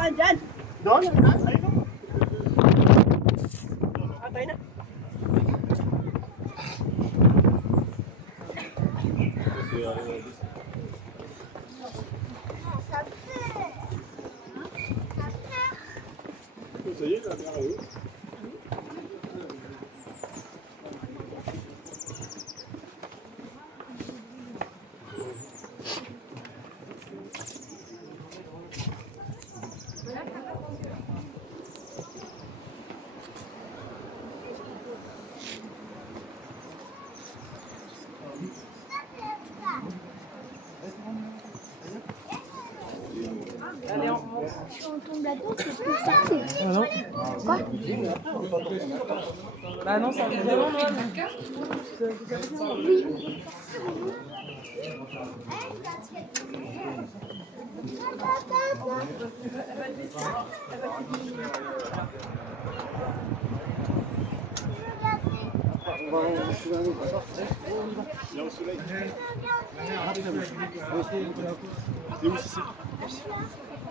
dumaan dyan. Doon? Ayun o. Atay na. Si on tombe là-dedans, c'est plus sortir. Ah non? Quoi? Bah non, ça arrive vraiment, moi. Oui. Là au soleil. C'est où ici?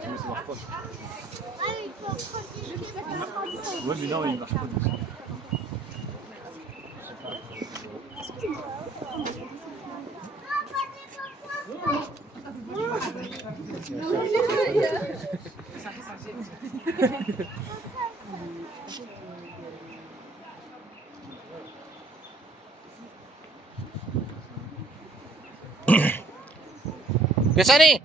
Oui, ça marche pas. Ouais, mais non, il marche pas. Biasa nih.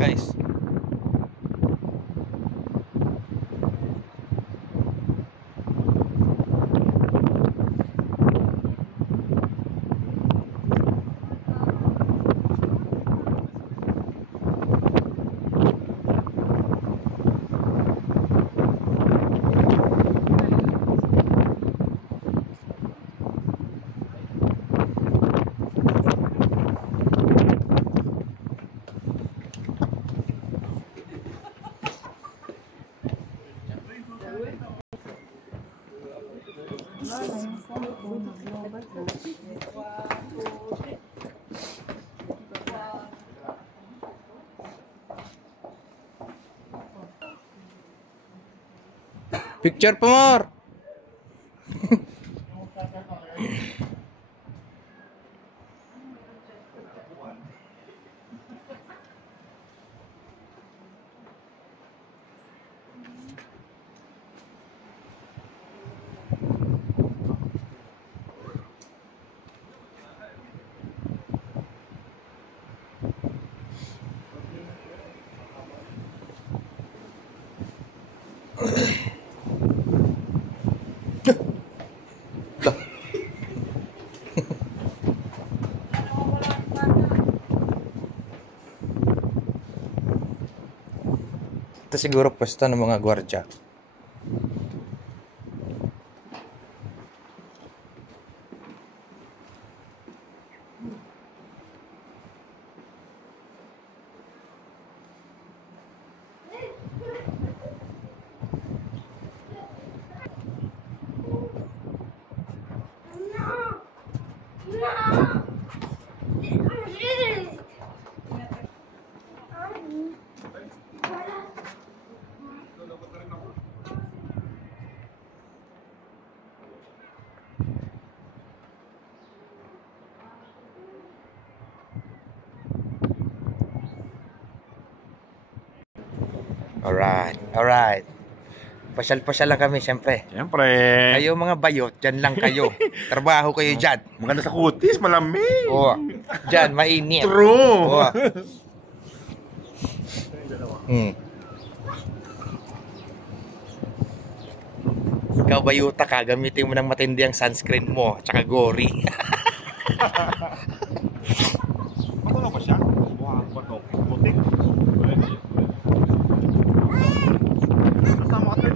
Guys. Picture pa more. Ito siguro pwesto ng mga gwardiya. Alright. Pasyal-pasyal lang kami, siyempre. Siyempre. Kayo mga bayot, dyan lang kayo. Trabaho kayo dyan. Maganda sa kutis, malamig. Oo. Dyan, mainit. True. Oo. Ikaw bayuta ka, gamitin mo ng matindi ang sunscreen mo, tsaka gory. Ano ba siya? Buhang ba ito? Putik? Kasama ka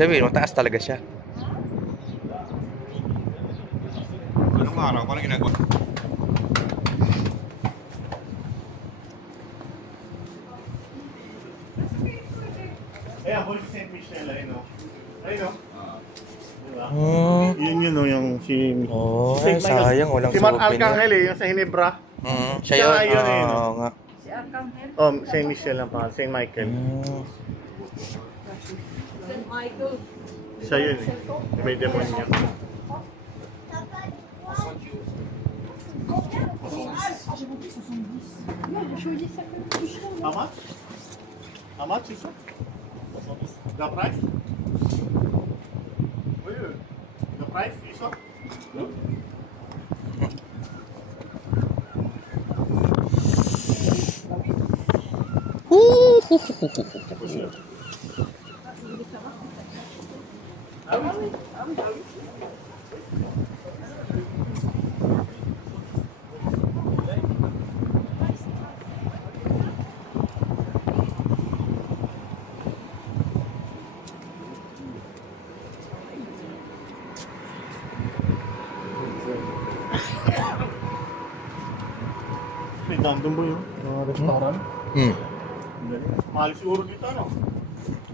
sabihin, mataas talaga siya. Anong araw? Paano ginagawa? Ayan, huli si St. Michelle, ayun o. Ayun o. Diba? Yun o, yung si... Oh, St. ay, sayang, walang si Mar souvenir. Arcangel yung sa Hinebra. Siya yun. Siya yun, Oo nga. Si Arcangel. Oh, St. Michelle ang pangalan, St. Michael. St. Michael. Siya yun eh. May demonyo. How much? How much is it? The price? The price is up? No? May dandong ba yun? Mga restaurant? Mahal siguro dito, ano?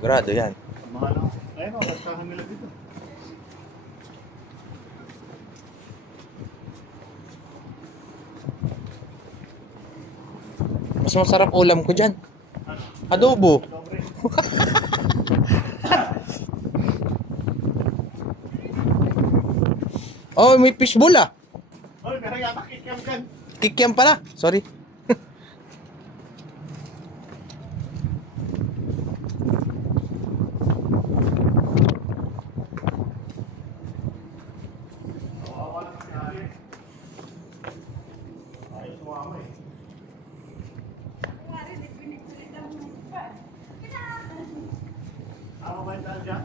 Grado yan. Mahal ako. Ayun o, restaurant nila dito. Mas masarap ulam ko dyan. Adobo. Dobre. Oh, may fishbowl ah. Oy, meron yata kikiam dyan. Kikiam pala. Sorry. Ayos mo ama eh. Ako ba yung daan dyan?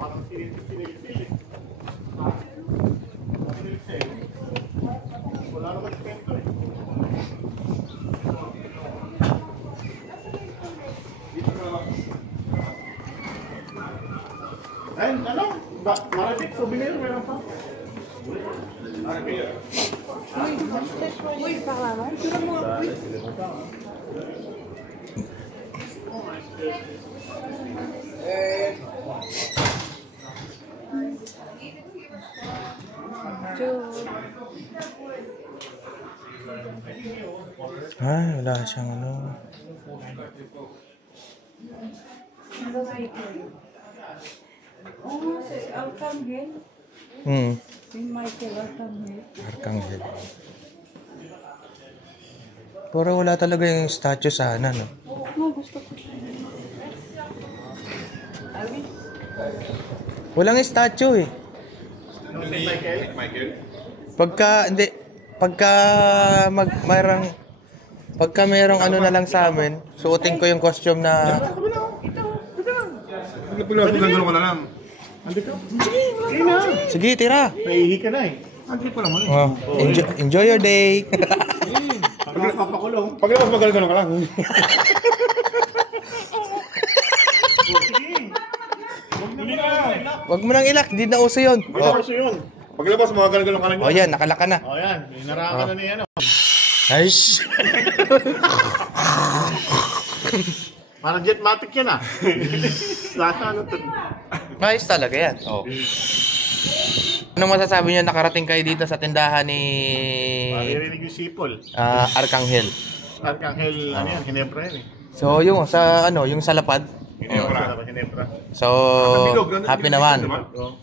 Parang sinilig-sili. Sinilig sa'yo. Wala naman spento eh. Dito ka naman. Ayun, ano? Maratik, souvenir, meron pa. Uy, parang ano? Tura mo nga, uy. Ay, wala siyang ano. Oh, si Arcangel. St. Michael Arcangel. Arcangel. Pero wala talaga yung statue sana, no? Oh, gusto ko. Walang statue eh. Michael? Pagka merong ano na lang sa amin, suotin ko yung costume na... Pagkagano ka na lang. Andito? Sige na. Sige, tira. Naihi ka na eh. Andito pa naman eh. Oh, enjoy your day. Pag papakulong. Paglabas magagano ka lang. Sige. Hindi na. Wag mo nang ilak, di na uso yun. Basta kasi yun. Paglabas magagano ka lang Oh, yan, nakalaka na. Oh, yan. Inarakan na niya. Nice. Parang jetmatic yan ah. Lasa ano to. Nice talaga yan. Oh. Anong masasabi niyo nakarating kayo dito sa tindahan ni Maririnig yung sipol. Arcangel? Arcangel, ano yan, Hinebra yan eh. So, yung sa ano, yung sa lapad. Hinebra. Hinebra. So, happy naman.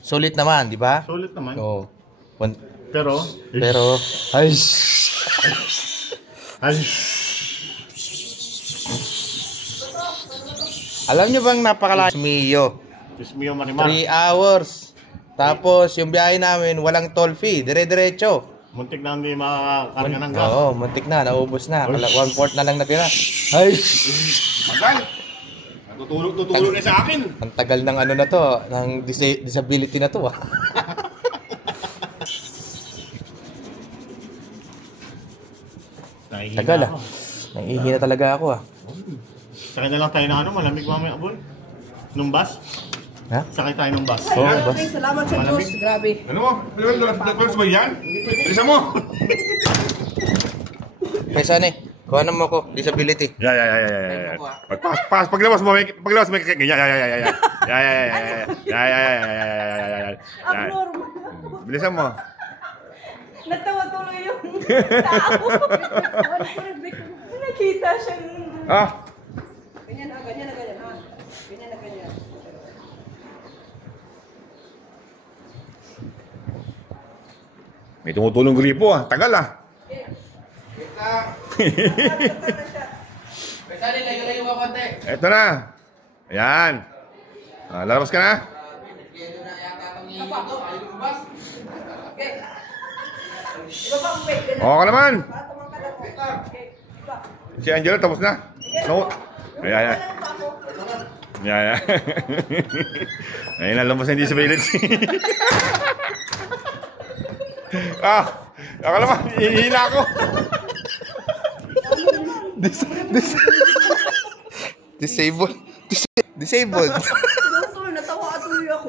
Sulit naman, di ba? Sulit naman. Oh. Pero, ay. Alam niyo bang napakalayo Mio? Diyos mio, Marimar. 3 hours. Tapos yung biyahe namin walang toll fee, dire-diretso. Muntik na hindi makakarga ng gas. Oo, muntik na, naubos na. 1/4 na lang natira. Ay! Magal! Tutulog na sa akin. Ang tagal ng ano na to, ng disability na to ah. Nahihina Tagal ah. ako. Nangihina talaga ako ah. Sakay na lang tayo ng ano, malamig mamaya, Abol. Nung bus. Ha? Sakay tayo ng bus. Oo, Ay, bas. okay, salamat sa Malamig. Diyos. Grabe. Ano mo? Nagpalas ba yan? Bilisan mo! May sana eh. Kuhanan mo ako. Disability. Ya. Paglabas mo, ganyan. Ya. Abnormal. Bilisan mo. Natawa tuloy yung tao. Nakita siyang... Ah! Ganyan na, ganyan na, ganyan. Ha? Ganyan na, ganyan. May tumutulong gripo ah. Tagal ah. May sana layo-layo ako konti. Eto na. Ayan. Ah, lalabas ka na? Kaya na yata itong ito. Ayaw lumabas. Okay. Iba pa, wait. Ganyan. Oo ka naman. Tumang ka lang. Okay. Iba. Si Angela tapos na. No. Ayan. Ayan. Ayun na, lumabas na yung disability. Ako naman. Hihina ako. Disabled. Disabled. Tuloy, natawa at tuloy ako.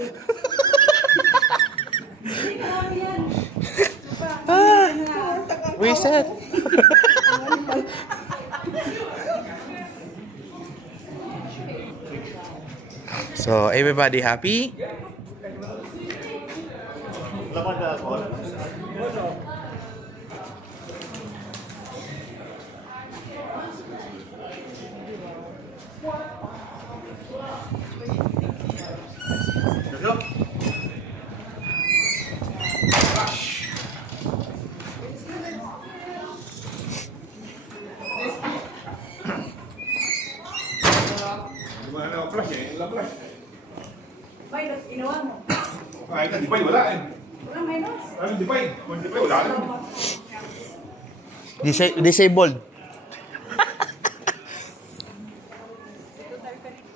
Hindi ka lang yan. Reset. So, everybody happy? Laban na ako. Minus, ginawa mo. Ay, di pa wala eh. Wala minus. Ay, di pa wala. Disabled.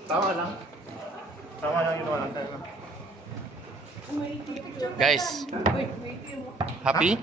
Tama lang. Tama lang yun, walang tayo. Guys, happy?